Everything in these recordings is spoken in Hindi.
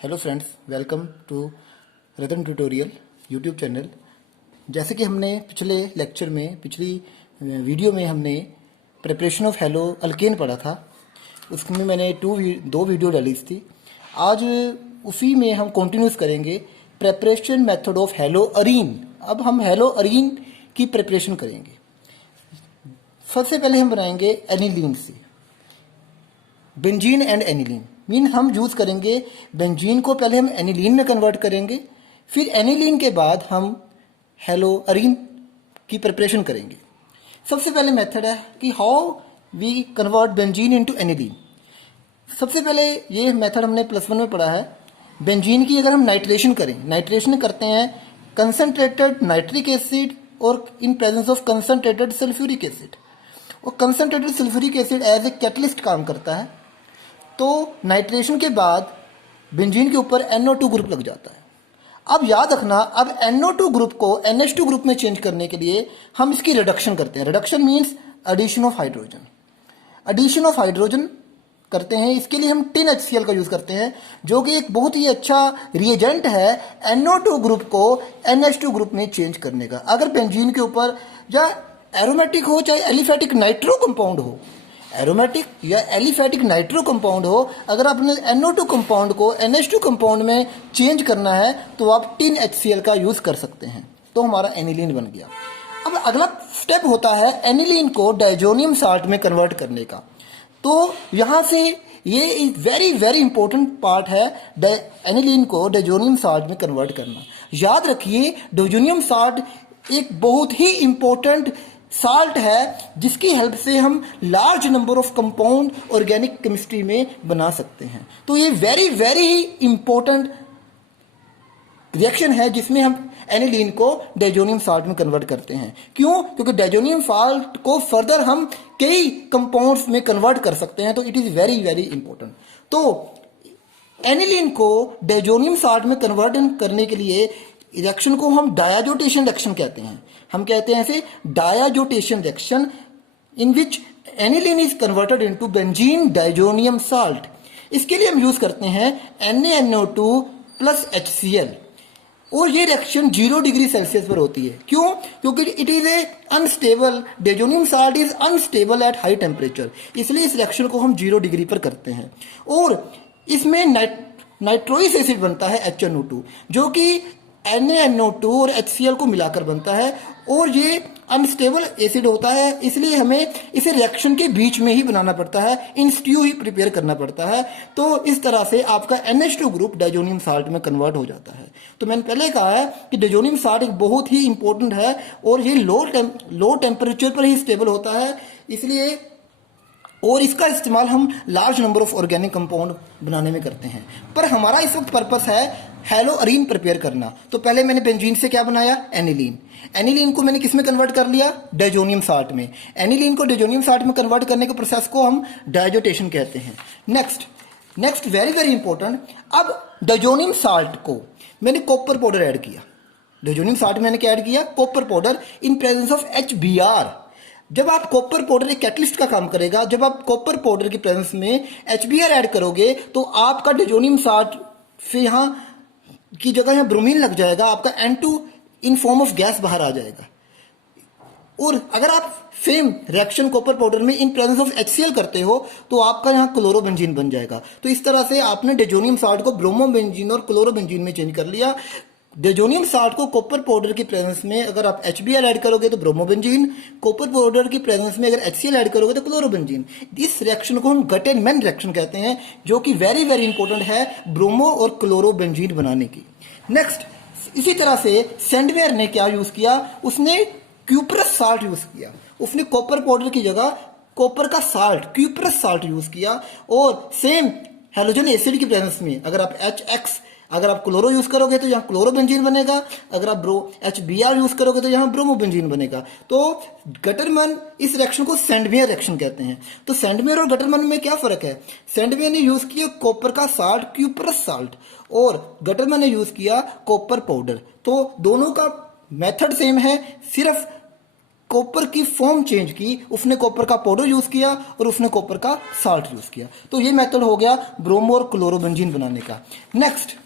Hello friends, welcome to Ratan tutorial YouTube channel. जैसे कि हमने पिछली वीडियो में हमने प्रिपरेशन ऑफ हेलो अल्केन पढ़ा था। उसमें मैंने दो वीडियो डाली थी। आज उसी में हम कंटिन्यूस करेंगे preparation method of hello Areen. अब हम हेलो अरीन की प्रिपरेशन करेंगे। सबसे पहले हम बनाएंगे एनिलीन से बेंजीन एंड एनिलीन। मीन हम यूज़ करेंगे बेंजीन को, पहले हम एनिलीन में कन्वर्ट करेंगे, फिर एनिलीन के बाद हम हेलो अरीन की प्रिपरेशन करेंगे। सबसे पहले मेथड है कि how we convert benzene into aniline. सबसे पहले ये मेथड हमने +1 में पढ़ा है। बेंजीन की अगर हम नाइट्रेशन करें, नाइट्रेशन करते हैं कंसनट्रेटेड नाइट्रिक एसिड और in presence of concentrated sulphuric acid. और concentrated sulphuric acid as a catalyst काम करता है। तो नाइट्रेशन के बाद बेंजीन के ऊपर NO2 ग्रुप लग जाता है। अब याद रखना, अब NO2 ग्रुप को NH2 ग्रुप में चेंज करने के लिए हम इसकी रिडक्शन करते हैं। Reduction means addition of hydrogen. Addition of hydrogen करते हैं। इसके लिए हम टिन HCl का यूज करते हैं, जो कि एक बहुत ही अच्छा रिएजेंट है NO2 ग्रुप को NH2 ग्रुप में चेंज करने का। अगर बेंजीन के ऊपर या एरोमेटिक हो चाहे एलिफेटिक नाइट्रो कंपाउंड हो, एरोमेटिक या एलिफेटिक नाइट्रो कंपाउंड हो, अगर आपने NO2 कंपाउंड को NH2 कंपाउंड में चेंज करना है तो आप टिन HCl का यूज कर सकते हैं। तो हमारा एनिलीन बन गया। अब अगला स्टेप होता है एनिलीन को डायजोनियम साल्ट में कन्वर्ट करने का। तो यहां से ये वेरी वेरी इंपॉर्टेंट पार्ट है, एनिलीन को डायजोनियम साल्ट में कन्वर्ट करना। याद रखिए, डायजोनियम साल्ट एक बहुत ही इंपॉर्टेंट साल्ट है जिसकी हेल्प से हम large number of compound organic chemistry में बना सकते हैं। तो ये वेरी वेरी इंपॉर्टेंट रिएक्शन है जिसमें हम एनिलीन को डायजोनियम साल्ट में कन्वर्ट करते हैं। क्यों? क्योंकि डायजोनियम साल्ट को फर्दर हम कई कंपाउंड्स में कन्वर्ट कर सकते हैं। तो it is very very important. तो एनिलीन को डायजोनियम साल्ट में कन्वर्ट करने के लिए रिएक्शन को हम डायाजोटेशन रिएक्शन कहते हैं। हम कहते हैं इसे diazotization reaction, in which aniline is converted into benzene diazonium salt. इसके लिए हम यूज करते हैं NaNO2 प्लस HCl। और ये रिएक्शन 0 डिग्री सेल्सियस पर होती है। क्यों? क्योंकि it is a unstable, diazonium salt is unstable at high temperature, इसलिए इस रिएक्शन को हम 0 डिग्री पर करते हैं। और इसमें नाइट्रोइक एसिड बनता है HNO2, जो कि NaNO2 और HCl को मिलाकर बनता है। और ये अनस्टेबल एसिड होता है, इसलिए हमें इसे रिएक्शन के बीच में ही बनाना पड़ता है, इन स्ट्यू ही प्रिपेयर करना पड़ता है। तो इस तरह से आपका NH2 ग्रुप डायजोनियम साल्ट में कन्वर्ट हो जाता है। तो मैंने पहले कहा है कि डायजोनियम साल्ट एक बहुत ही इंपॉर्टेंट है और ये लो टेम्परेचर पर ही स्टेबल होता है, इसलिए और इसका इस्तेमाल हम large number of organic compound बनाने में करते हैं। पर हमारा इस वक्त पर्पस है हेलो अरीन प्रिपेयर करना। तो पहले मैंने बेंजीन से क्या बनाया? एनिलीन। एनिलीन को मैंने किस में कन्वर्ट कर लिया? डायजोनियम साल्ट में। एनिलीन को डायजोनियम साल्ट में कन्वर्ट करने के प्रोसेस को हम डायजोटेशन कहते हैं। नेक्स्ट वेरी वेरी इंपॉर्टेंट, अब डायजोनियम साल्ट को मैंने कॉपर पाउडर ऐड किया। डायजोनियम साल्ट में मैंने क्या ऐड किया? Copper powder in presence of HBr। जब आप कॉपर पाउडर एक कैटलिस्ट का काम करेगा, जब आप कॉपर पाउडर की प्रेजेंस में HBr ऐड करोगे तो आपका डायजोनियम साल्ट से यहां की जगह यहां ब्रोमीन लग जाएगा, आपका N2 in form of gas बाहर आ जाएगा। और अगर आप सेम रिएक्शन कॉपर पाउडर में इन प्रेजेंस ऑफ HCl करते हो तो आपका यहां क्लोरोबेंजीन बन जाएगा। तो इस तरह से आपने डायजोनियम साल्ट को ब्रोमोबेंजीन और क्लोरोबेंजीन में चेंज कर लिया। डायजोनियम साल्ट को कॉपर पाउडर की प्रेजेंस में अगर आप HBr ऐड करोगे तो ब्रोमोबेंजीन, कॉपर पाउडर की प्रेजेंस में अगर HCl ऐड करोगे तो क्लोरोबेंजीन। इस रिएक्शन को हम गटेनमैन रिएक्शन कहते हैं, जो कि वेरी वेरी इंपॉर्टेंट है ब्रोमो और क्लोरोबेंजीन बनाने की। नेक्स्ट, इसी तरह से सेंडवेयर ने क्या यूज किया? उसने क्यूप्रस साल्ट यूज किया। उसने कॉपर पाउडर की जगह कॉपर का साल्ट, क्यूप्रस साल्ट यूज किया। और सेम हेलोजन एसिड की प्रेजेंस में अगर आप HX, अगर आप क्लोरो यूज करोगे तो यहाँ क्लोरोबेंजीन बनेगा, अगर आप HBr यूज करोगे तो यहाँ ब्रोमोबेंजीन बनेगा। तो गटरमैन इस रिएक्शन को सेंडमेयर रिएक्शन कहते हैं। तो सेंडमेयर और गटरमैन में क्या फर्क है? सेंडमेयर ने यूज किया कॉपर का साल्ट, क्यूप्रस साल्ट, और गटरमैन ने यूज किया कॉपर पाउडर। तो दोनों का मेथड सेम है, सिर्फ कॉपर की फॉर्म चेंज की, उसने कॉपर का पाउडर यूज किया और उसने कॉपर का साल्ट यूज किया। तो ये मेथड हो गया ब्रोमो और क्लोरोबेंजीन बनाने का। नेक्स्ट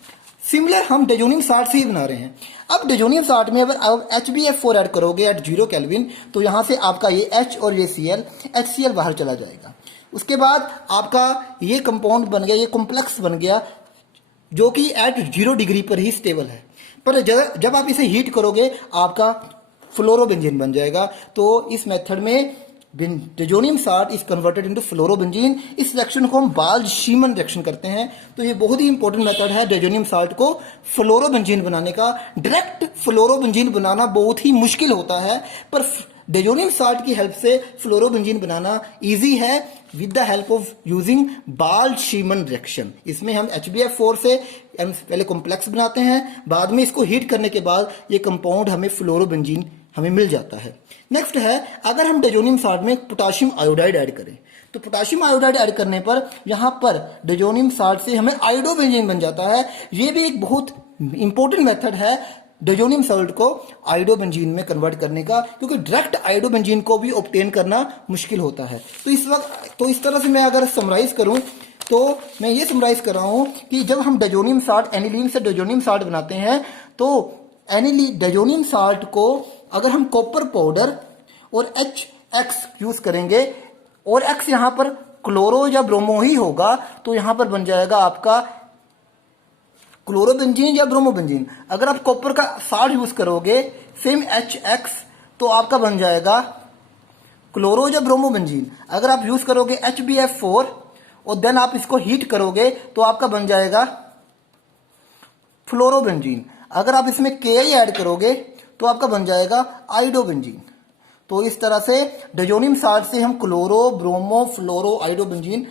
सिमिलर हम डेजोनियम साल्ट से ही बना रहे हैं। अब डेजोनियम साल्ट में अगर आप HbF4 ऐड करोगे एट 0 केल्विन तो यहां से आपका ये H और ये HCl बाहर चला जाएगा। उसके बाद आपका ये कंपाउंड बन गया, ये कॉम्प्लेक्स बन गया जो कि एट 0 डिग्री पर ही स्टेबल है। पर जब आप इसे हीट करोगे आपका फ्लोरोबेंजीन बन जाएगा। तो इस मेथड में diazonium salt is converted into fluorobenzene. इस रिएक्शन को हम बाल्ज-शीमन रिएक्शन करते हैं। तो ये बहुत ही इंपॉर्टेंट मेथड है डेजोनियम साल्ट को फ्लोरोबेंजीन बनाने का। डायरेक्ट फ्लोरोबेंजीन बनाना बहुत ही मुश्किल होता है, पर डेजोनियम साल्ट की हेल्प से फ्लोरोबेंजीन बनाना इजी है with the help of using Balz Schiemann reaction. इसमें हम HbF4 से हम पहले कॉम्प्लेक्स बनाते हैं, बाद में इसको हीट करने के बाद ये कंपाउंड हमें फ्लोरोबेंजीन हमें मिल जाता है। नेक्स्ट है अगर हम डेजोनियम साल्ट में पोटाशियम आयोडाइड ऐड करें तो पोटाशियम आयोडाइड ऐड करने पर यहां पर डेजोनियम साल्ट से हमें आयोडोबेंजीन बन जाता है। ये भी एक बहुत इंपॉर्टेंट मेथड है डेजोनियम साल्ट को आयोडोबेंजीन में कन्वर्ट करने का, क्योंकि डायरेक्ट आयोडोबेंजीन को भी ऑब्टेन करना मुश्किल होता है। तो इस तरह से मैं अगर समराइज करूं तो मैं ये समराइज कर रहा हूं कि जब हम डेजोनियम साल्ट एनिलीन से डेजोनियम साल्ट बनाते हैं तो डेजोनियम साल्ट को अगर हम कॉपर पाउडर और HX यूज करेंगे और X यहां पर क्लोरो या ब्रोमो ही होगा तो यहां पर बन जाएगा आपका क्लोरोबेंजीन या ब्रोमोबेंजीन। अगर आप कॉपर का साल्ट यूज करोगे सेम HX तो आपका बन जाएगा क्लोरो या ब्रोमोबेंजीन। अगर आप यूज करोगे HbF4 और देन आप इसको हीट करोगे तो आपका बन जाएगा फ्लोरोबेंजीन। अगर आप इसमें Ki ऐड करोगे तो आपका बन जाएगा आयोडोबेंजीन। तो इस तरह से डेजोनियम साल्ट से हम क्लोरो, ब्रोमो, फ्लोरो, आयोडोबेंजीन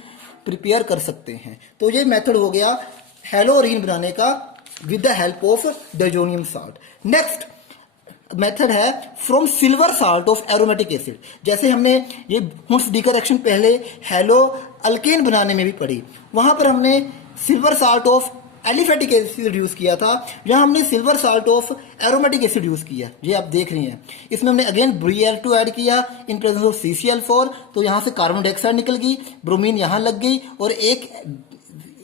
प्रिपेयर कर सकते हैं। तो ये मेथड हो गया हेलोरीन बनाने का with the help of diazonium salt. Next method है from silver salt of aromatic acid. जैसे हमने ये हुंस डी का रिएक्शन पहले हेलो अल्केन बनाने में भी पढ़ी, वहां पर हमने silver salt of aliphatic acid use किया था, यहां हमने silver salt of aromatic acid use किया। ये आप देख रही हैं, इसमें हमने अगेन Br2 ऐड किया इन प्रेजेंस ऑफ CCl4, तो यहां से कार्बन डाइऑक्साइड निकल गई, ब्रोमीन यहां लग गई और एक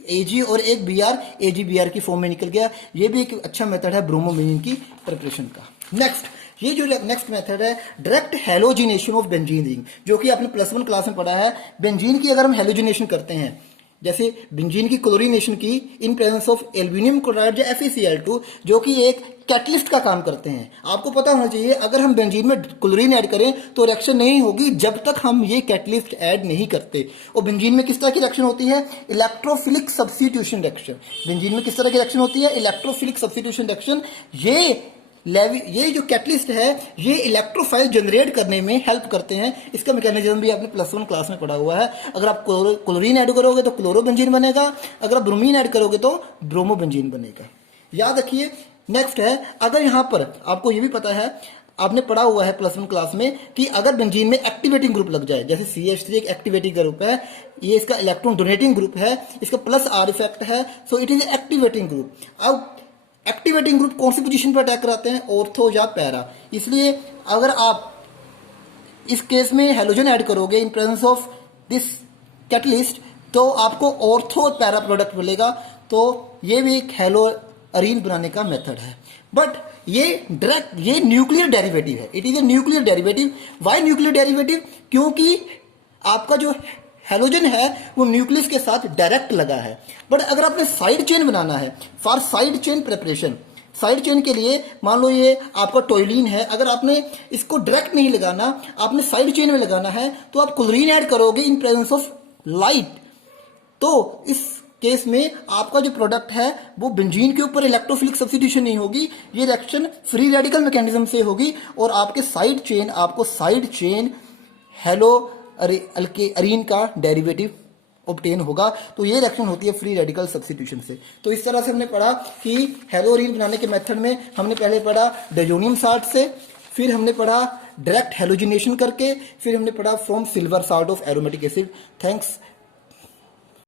Ag और एक Br AgBr की फॉर्म में निकल गया। ये भी एक अच्छा मेथड है ब्रोमोबेंजीन की प्रिपरेशन का। नेक्स्ट ये जो नेक्स्ट मेथड है direct halogenation of benzene ring, जो कि आपने +1 क्लास में पढ़ा है। बेंजीन की अगर हम हेलोजिनेशन करते हैं, जैसे बेंजीन की क्लोरीनेशन की इन प्रेजेंस ऑफ एल्यूमिनियम क्लोराइड या FeCl2, जो कि एक कैटलिस्ट का काम करते हैं। आपको पता होना चाहिए अगर हम बेंजीन में क्लोरीन ऐड करें तो रिएक्शन नहीं होगी जब तक हम ये कैटलिस्ट ऐड नहीं करते। और बेंजीन में किस तरह की रिएक्शन होती है? Electrophilic substitution reaction. बेंजीन में किस तरह की रिएक्शन होती है? Electrophilic substitution reaction. ये जो कैटलिस्ट है ये इलेक्ट्रोफाइल जनरेट करने में हेल्प करते हैं। इसका मैकेनिज्म भी आपने +1 क्लास में पढ़ा हुआ है। अगर आप क्लोरीन ऐड करोगे तो क्लोरोबेंजीन बनेगा, अगर आप ब्रोमीन ऐड करोगे तो ब्रोमोबेंजीन बनेगा। याद रखिए। नेक्स्ट है अगर यहां पर आपको ये भी पता है, आपने पढ़ा हुआ है +1 क्लास में कि अगर बेंजीन में एक्टिवेटिंग ग्रुप लग जाए, जैसे CH3 एक एक्टिवेटिंग ग्रुप है, ये इसका इलेक्ट्रॉन डोनेटिंग ग्रुप है, इसका +R इफेक्ट है, so it is activating group. अब एक्टिवेटिंग ग्रुप कौन सी पोजीशन पर अटैक कराते हैं? ऑर्थो या पैरा। इसलिए अगर आप इस केस में हेलोजन ऐड करोगे इन प्रेजेंस ऑफ दिस कैटलिस्ट तो आपको ऑर्थो और पैरा प्रोडक्ट मिलेगा। तो ये भी एक हेलोअरीन बनाने का मेथड है। बट ये न्यूक्लियर डेरिवेटिव है। It is a nuclear derivative. Why nuclear derivative? क्योंकि आपका जो हेलोजन है वो न्यूक्लियस के साथ डायरेक्ट लगा है। बट अगर आपने साइड चेन बनाना है, for side chain preparation, side chain के लिए मान लो ये आपका टोइलिन है, अगर आपने इसको डायरेक्ट नहीं लगाना, आपने साइड चेन में लगाना है, तो आप क्लोरीन ऐड करोगे इन प्रेजेंस ऑफ लाइट। तो इस केस में आपका जो प्रोडक्ट है वो बेंजीन के ऊपर इलेक्ट्रोफिलिक सब्स्टिट्यूशन नहीं होगी, ये रिएक्शन फ्री रेडिकल मैकेनिज्म से होगी और आपको साइड चेन हेलो अरीन का डेरिवेटिव ऑब्टेन होगा। तो ये रिएक्शन होती है फ्री रेडिकल सब्स्टिट्यूशन से। तो इस तरह से हमने पढ़ा कि हेलोअरीन बनाने के मेथड में हमने पहले पढ़ा डेजोनियम साल्ट से, फिर हमने पढ़ा डायरेक्ट हेलोजिनेशन करके, फिर हमने पढ़ा from silver salt of aromatic acid. Thanks.